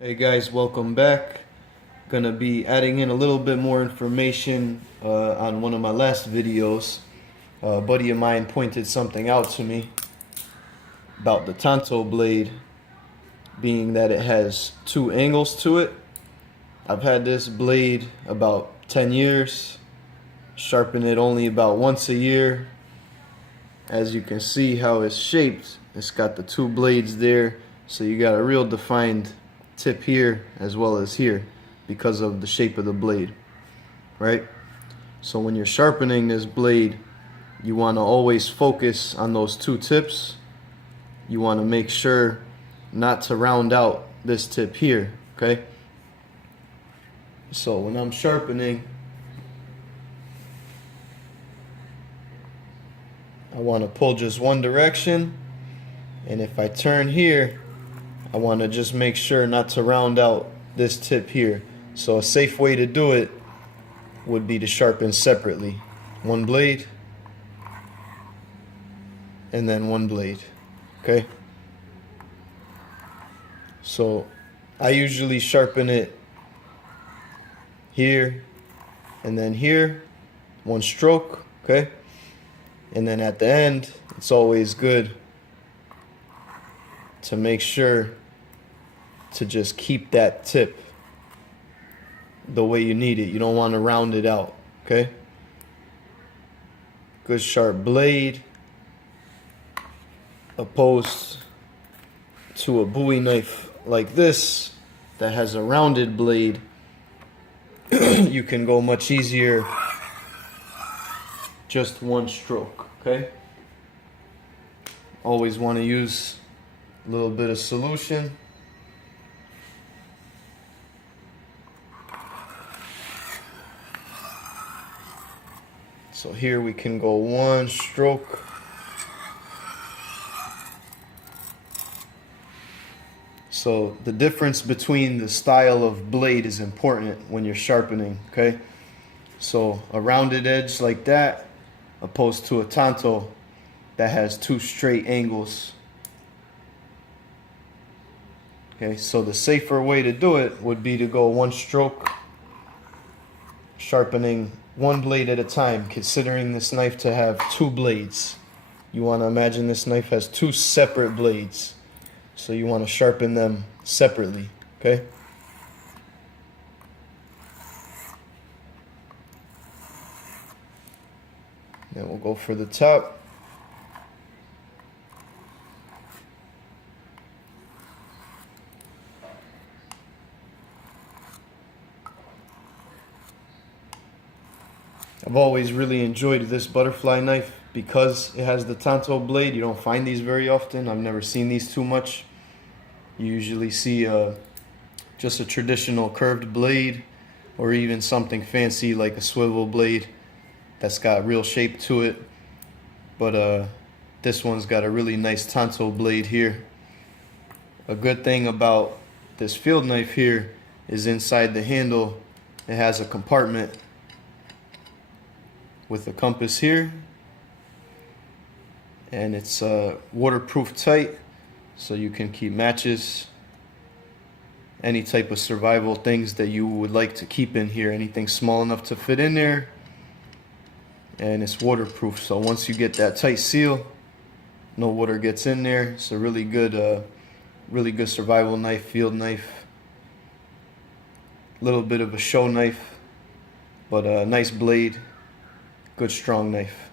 Hey guys, welcome back. Gonna be adding in a little bit more information on one of my last videos. A buddy of mine pointed something out to me about the Tanto Blade, being that it has two angles to it. I've had this blade about 10 years, sharpen it only about once a year. As you can see how it's shaped, it's got the two blades there, so you got a real defined tip here as well as here because of the shape of the blade, right? So when you're sharpening this blade, you want to always focus on those two tips. You want to make sure not to round out this tip here, okay? So when I'm sharpening, I want to pull just one direction, and if I turn here, I want to just make sure not to round out this tip here. So a safe way to do it would be to sharpen separately. One blade and then one blade, okay? So I usually sharpen it here and then here, one stroke, okay? And then at the end, it's always good to make sure to just keep that tip the way you need it. You don't want to round it out, okay? Good sharp blade opposed to a Bowie knife like this that has a rounded blade. You can go much easier just one stroke, okay? Always want to use a little bit of solution. So here we can go one stroke. So the difference between the style of blade is important when you're sharpening, okay? So a rounded edge like that opposed to a Tanto that has two straight angles. Okay, so the safer way to do it would be to go one stroke, sharpening one blade at a time, considering this knife to have two blades. You want to imagine this knife has two separate blades. So you want to sharpen them separately, okay? Then we'll go for the top. I've always really enjoyed this butterfly knife because it has the Tanto blade. You don't find these very often. I've never seen these too much. You usually see just a traditional curved blade or even something fancy like a swivel blade that's got real shape to it. But this one's got a really nice Tanto blade here. A good thing about this field knife here is inside the handle it has a compartment with a compass here, and it's waterproof tight, so you can keep matches, any type of survival things that you would like to keep in here, anything small enough to fit in there, and it's waterproof. So once you get that tight seal, no water gets in there. It's a really good survival knife, field knife, a little bit of a show knife, but a nice blade. Good strong knife.